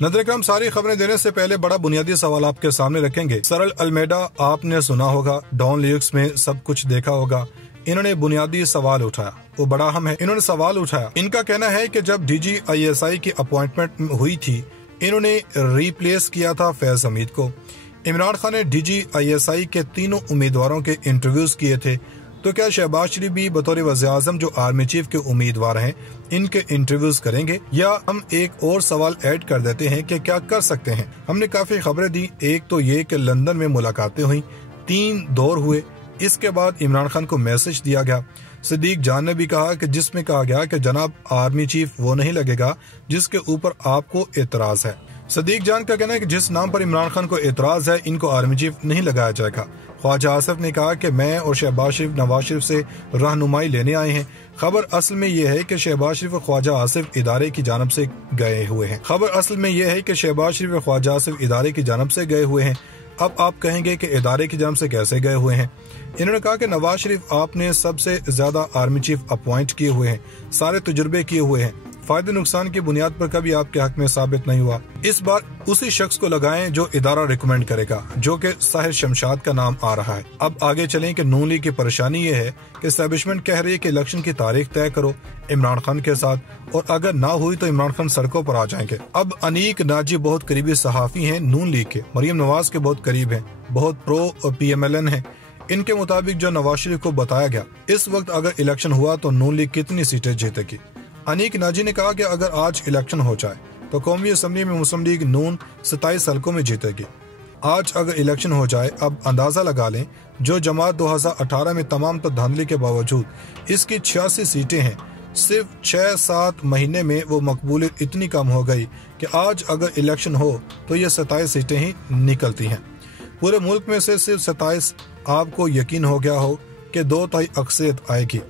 नज़र करम, सारी खबरें देने से पहले बड़ा बुनियादी सवाल आपके सामने रखेंगे। सरल अलमेडा आपने सुना होगा, डॉन लीक्स में सब कुछ देखा होगा। इन्होंने बुनियादी सवाल उठाया, वो बड़ा अहम है। इन्होंने सवाल उठाया, इनका कहना है कि जब DGISI की अपॉइंटमेंट हुई थी, इन्होंने रिप्लेस किया था फैज हमीद को। इमरान खान ने DGISI के तीनों उम्मीदवारों के इंटरव्यूज किए थे, तो क्या शहबाज शरीफ भी बतौर वज़ीर-ए-आज़म जो आर्मी चीफ के उम्मीदवार हैं इनके इंटरव्यूज करेंगे? या हम एक और सवाल ऐड कर देते हैं कि क्या कर सकते हैं। हमने काफी खबरें दी। एक तो ये कि लंदन में मुलाकातें हुई, 3 दौर हुए, इसके बाद इमरान खान को मैसेज दिया गया। सिद्दीक जान ने भी कहा कि जिसमें कहा गया कि जनाब आर्मी चीफ वो नहीं लगेगा जिसके ऊपर आपको एतराज है। सिद्दीक जान का कहना है कि जिस नाम पर इमरान खान को एतराज है इनको आर्मी चीफ नहीं लगाया जाएगा। ख्वाजा आसिफ ने कहा कि मैं और शहबाज शरीफ नवाज शरीफ से रहनुमाई लेने आए हैं। खबर असल में यह है कि शहबाज शरीफ और ख्वाजा आसिफ इदारे की जानब से गए हुए हैं। अब आप कहेंगे कि इदारे की जानब से कैसे गए हुए हैं। इन्होंने कहा कि नवाज शरीफ आपने सबसे ज्यादा आर्मी चीफ अपॉइंट किए हुए हैं, सारे तजुर्बे किए हुए हैं, फायदे नुकसान की बुनियाद पर कभी आपके हक में साबित नहीं हुआ। इस बार उसी शख्स को लगाएं जो इदारा रिकमेंड करेगा, जो कि साहिर शमशाद का नाम आ रहा है। अब आगे चलें कि नून लीग की परेशानी ये है कि एस्टेब्लिशमेंट कह रही है कि इलेक्शन की तारीख तय करो इमरान खान के साथ, और अगर ना हुई तो इमरान खान सड़कों पर आ जाएंगे। अब अनीक नाजी बहुत करीबी सहाफी हैं नून लीग के, मरियम नवाज के बहुत करीब हैं, बहुत प्रो PMLN है। इनके मुताबिक जो नवाज शरीफ को बताया गया, इस वक्त अगर इलेक्शन हुआ तो नून लीग कितनी सीटें जीतेगी। अनीक नाजी ने कहा कि अगर आज इलेक्शन हो जाए तो कौमी असम्बली में मुस्लिम लीग नून 27 हल्कों में जीतेगी। आज अगर इलेक्शन हो जाए, अब अंदाजा लगा लें, जो जमात 2018 में तमाम तो धांधली के बावजूद इसकी 86 सीटें हैं, सिर्फ 6-7 महीने में वो मकबूलियत इतनी कम हो गई कि आज अगर इलेक्शन हो तो ये 27 सीटें ही निकलती हैं। पूरे मुल्क में से सिर्फ 27। आपको यकीन हो गया हो कि 2/3 अक्सरियत आएगी,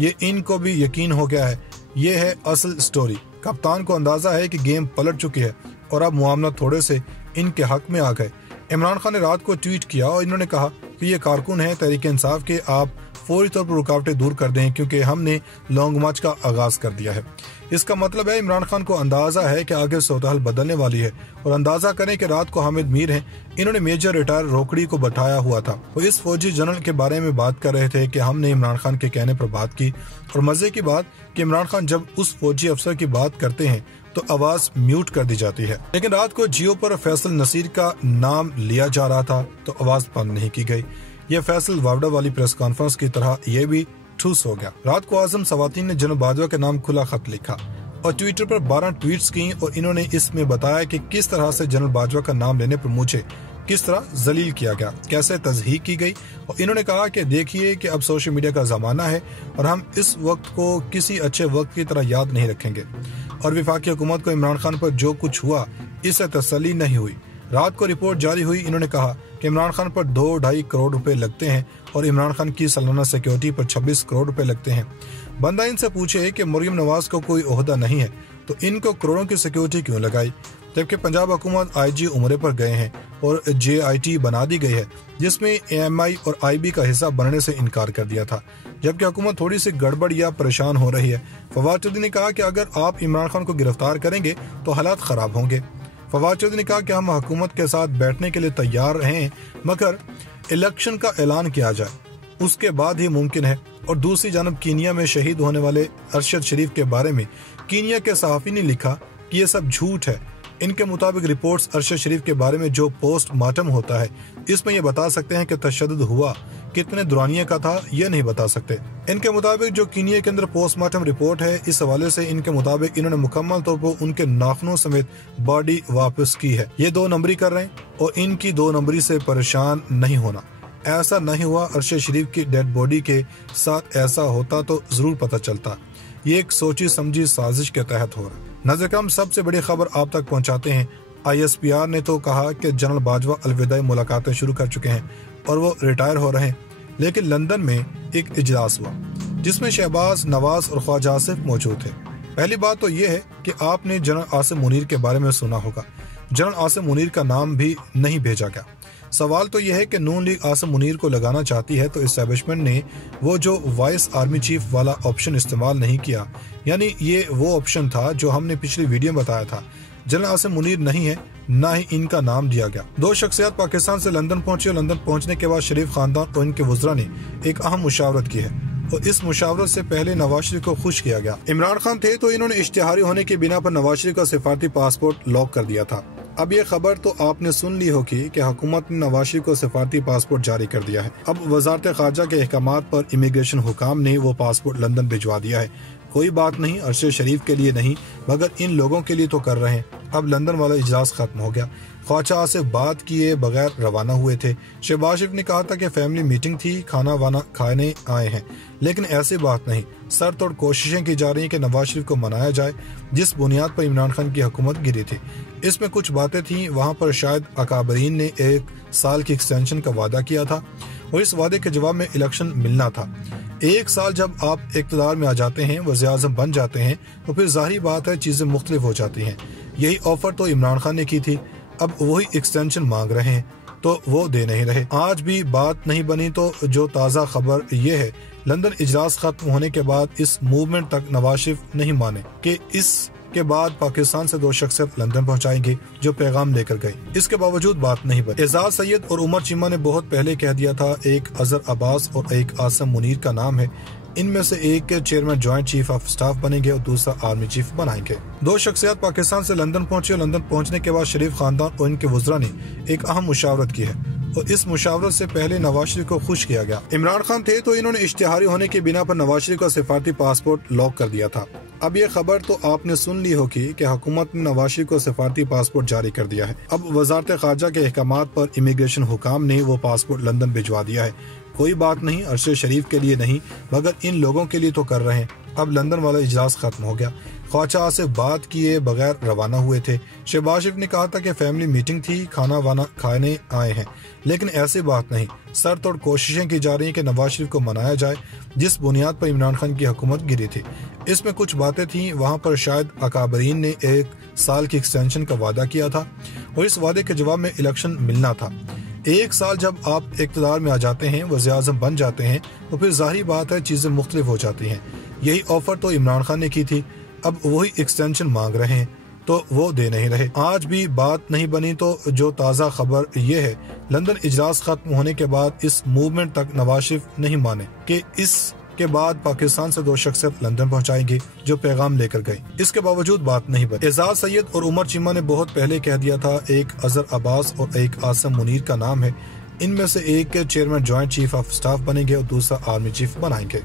ये इनको भी यकीन हो गया है। ये है असल स्टोरी। कप्तान को अंदाजा है कि गेम पलट चुकी है और अब मुआमला थोड़े से इनके हक में आ गए। इमरान खान ने रात को ट्वीट किया और इन्होंने कहा कि ये कारकुन है तहरीक इंसाफ के, आप फौरी तौर पर रुकावटें दूर कर दें क्योंकि हमने लॉन्ग मार्च का आगाज कर दिया है। इसका मतलब है इमरान खान को अंदाजा है कि आगे सूरत-ए-हाल बदलने वाली है। और अंदाजा करें कि रात को हामिद मीर हैं, इन्होंने मेजर रिटायर रोकड़ी को बैठाया हुआ था। वो इस फौजी जनरल के बारे में बात कर रहे थे कि हमने इमरान खान के कहने पर बात की। और मजे की बात कि इमरान खान जब उस फौजी अफसर की बात करते हैं तो आवाज म्यूट कर दी जाती है, लेकिन रात को जियो पर फैसल नसीर का नाम लिया जा रहा था तो आवाज बंद नहीं की गई। ये फैसल वावडा वाली प्रेस कॉन्फ्रेंस की तरह ये भी ठूस हो गया। रात को आजम सवातीन ने जनरल बाजवा के नाम खुला खत लिखा और ट्विटर पर 12 ट्वीट्स की और इन्होंने इसमें बताया कि किस तरह से जनरल बाजवा का नाम लेने पर मुझे किस तरह जलील किया गया, कैसे तज़हीक की गई। और इन्होंने कहा कि देखिए कि अब सोशल मीडिया का जमाना है और हम इस वक्त को किसी अच्छे वक्त की तरह याद नहीं रखेंगे। और वफाकी हुकूमत को इमरान खान पर जो कुछ हुआ इससे तसल्ली नहीं हुई। रात को रिपोर्ट जारी हुई, इन्होंने कहा कि इमरान खान पर 2-2.5 करोड़ रुपए लगते हैं और इमरान खान की सालाना सिक्योरिटी पर 26 करोड़ रुपए लगते हैं। बंदा इनसे पूछे कि मरियम नवाज को कोई ओहदा नहीं है तो इनको करोड़ों की सिक्योरिटी क्यों लगाई, जबकि पंजाब हुकूमत IG उमरे पर गए हैं और JIT बना दी गई है जिसमें AMI और IB का हिस्सा बनने से इनकार कर दिया था, जबकि हुकूमत थोड़ी सी गड़बड़ या परेशान हो रही है। फवाद चौधरी ने कहा कि अगर आप इमरान खान को गिरफ्तार करेंगे तो हालात खराब होंगे। फवाद चौधरी ने कहा कि हम हुकूमत के साथ बैठने के लिए तैयार हैं, मगर इलेक्शन का ऐलान किया जाए उसके बाद ही मुमकिन है। और दूसरी जानब कीनिया में शहीद होने वाले अरशद शरीफ के बारे में कीनिया के सहाफ़ी ने लिखा कि ये सब झूठ है। इनके मुताबिक रिपोर्ट्स अरशद शरीफ के बारे में जो पोस्टमार्टम होता है इसमें ये बता सकते हैं कि तशद्दुद हुआ, कितने दुरानिया का था ये नहीं बता सकते। इनके मुताबिक जो कीनिया के अंदर पोस्टमार्टम रिपोर्ट है, इस हवाले से इनके मुताबिक इन्होंने मुकम्मल तौर पर उनके नाखूनों समेत बॉडी वापस की है। ये 2 नंबरी कर रहे हैं और इनकी 2 नंबरी से परेशान नहीं होना। ऐसा नहीं हुआ, अरशद शरीफ की डेड बॉडी के साथ ऐसा होता तो जरूर पता चलता। ये एक सोची समझी साजिश के तहत हो रहा है। नजर कम सबसे बड़ी खबर आप तक पहुंचाते हैं। ISPR ने तो कहा कि जनरल बाजवा अलविदाई मुलाकातें शुरू कर चुके हैं और वो रिटायर हो रहे हैं, लेकिन लंदन में एक इजलास हुआ जिसमें शहबाज, नवाज और ख्वाजा आसिफ मौजूद थे। पहली बात तो ये है कि आपने जनरल आसिम मुनीर के बारे में सुना होगा। जनरल आसिम मुनीर का नाम भी नहीं भेजा गया। सवाल तो यह है कि नून लीग आसिम मुनीर को लगाना चाहती है तो एस्टेब्लिशमेंट ने वो जो वाइस आर्मी चीफ वाला ऑप्शन इस्तेमाल नहीं किया, यानी ये वो ऑप्शन था जो हमने पिछली वीडियो में बताया था। جنرل عاصم منیر نہیں ہے، نہ ہی ان کا نام دیا گیا۔ دو شخصیات پاکستان سے لندن پہنچے اور لندن پہنچنے کے بعد شریف خاندان اور ان کے وزراء نے ایک اہم مشاورت کی ہے اور اس مشاورت سے پہلے نواز شریف کو خوش کیا گیا۔ عمران خان تھے تو انہوں نے اشتہاری ہونے کی بنا پر نواز شریف کا سفارتی پاسپورٹ لاک کر دیا تھا۔ اب یہ خبر تو آپ نے سن لی ہوگی کہ حکومت نے نواز شریف کو سفارتی پاسپورٹ جاری کر دیا ہے۔ اب وزارت خارجہ کے احکامات پر امیگریشن حکام نے وہ پاسپورٹ لندن بھجوا دیا ہے۔ کوئی بات نہیں، ارشد شریف کے لیے نہیں مگر ان لوگوں کے لیے تو کر رہے ہیں۔ اب لندن والا اجلاس ختم ہو گیا۔ خواجہ آصف بات کیے بغیر روانہ ہوئے تھے۔ شہباز شریف نے کہا تھا کہ فیملی میٹنگ تھی، کھانا وانا کھانے آئے ہیں، لیکن ایسی بات نہیں۔ سر توڑ کوششیں کی جا رہی ہیں کہ نواز شریف کو منایا جائے، جس بنیاد پر عمران خان کی حکومت گری تھی۔ اس میں کچھ باتیں تھیں، وہاں پر شاید اکابرین نے 1 سال کی ایکسٹینشن کا وعدہ کیا تھا اور اس وعدے کے جواب میں الیکشن ملنا تھا۔ 1 سال جب آپ اقتدار میں آ جاتے ہیں، وزیر اعظم بن جاتے ہیں، تو پھر ظاہری بات ہے چیزیں مختلف ہو جاتی ہیں۔ یہی آفر تو عمران خان نے کی تھی، اب وہی ایکسٹینشن مانگ رہے ہیں تو وہ دے نہیں رہے۔ آج بھی بات نہیں بنی تو جو تازہ خبر یہ ہے، لندن اجلاس ختم ہونے کے بعد اس موومنٹ تک نواز شریف نہیں مانے کہ اس کے بعد پاکستان سے 2 شخصیت لندن پہنچائیں گے جو پیغام لے کر گئے۔ اس کے باوجود بات نہیں بنی۔ اعزاز سید اور عمر چیمہ نے بہت پہلے کہہ دیا تھا، ایک اظہر عباس اور ایک عاصم منیر کا نام ہے، ان میں سے ایک کے chairman joint chief of staff بنیں گے اور دوسرا آرمی چیف بنائیں گے۔ 2 شخصیات پاکستان سے لندن پہنچے اور لندن پہنچنے کے بعد شریف خاندان اور ان کے وزراء نے ایک اہم مشاورت کی ہے اور اس مشاورت سے پہلے نواز شریف کو خوش کیا گیا۔ عمران خان تھے تو انہوں نے اشتہاری ہونے کی بنا پر نواز شریف کا سفارتی پاسپورٹ لاک کر دیا تھا۔ اب یہ خبر تو آپ نے سن لی ہوگی کہ حکومت نے نواز شریف کو سفارتی پاسپورٹ جاری کر دیا ہے۔ اب وزارت خارجہ کے احکامات پر امیگریشن حکام نے وہ پاسپورٹ لندن بھجوا دیا ہے۔ کوئی بات نہیں، ارشد شریف کے لیے نہیں مگر ان لوگوں کے لیے تو کر رہے ہیں۔ اب لندن والا اجلاس ختم ہو گیا۔ خواجہ آصف بات کیے بغیر روانہ ہوئے تھے۔ شہباز شریف نے کہا تھا کہ فیملی میٹنگ تھی، کھانا وانا کھانے آئے ہیں، لیکن ایسی بات نہیں۔ سر توڑ کوششیں کی جا رہی ہیں کہ نواز شریف کو منایا جائے، جس بنیاد پر عمران خان کی حکومت گری تھی۔ اس میں کچھ باتیں تھیں، وہاں پر شاید اکابرین نے 1 سال کی ایکسٹینشن کا وعدہ کیا تھا اور اس وعدے کے جواب میں الیکشن ملنا تھا۔ 1 سال جب آپ اقتدار میں آ جاتے ہیں، وزیر اعظم بن جاتے ہیں، تو پھر ظاہری بات ہے چیزیں مختلف ہو جاتی ہیں۔ یہی آفر تو عمران خان نے کی تھی، اب وہی ایکسٹینشن مانگ رہے ہیں تو وہ دے نہیں رہے۔ آج بھی بات نہیں بنی تو جو تازہ خبر یہ ہے، لندن اجلاس ختم ہونے کے بعد اس موومنٹ تک نواز شریف نہیں مانے کہ اس کے بعد پاکستان سے 2 شخصیت لندن پہنچائیں گے جو پیغام لے کر گئے۔ اس کے باوجود بات نہیں بنی۔ اعزاز سید اور عمر چیمہ نے بہت پہلے کہہ دیا تھا، ایک اظہر عباس اور ایک عاصم منیر کا نام ہے، ان میں سے ایک کے chairman joint chief of staff بنیں گے اور دوسرا آرمی چیف بنائیں گے۔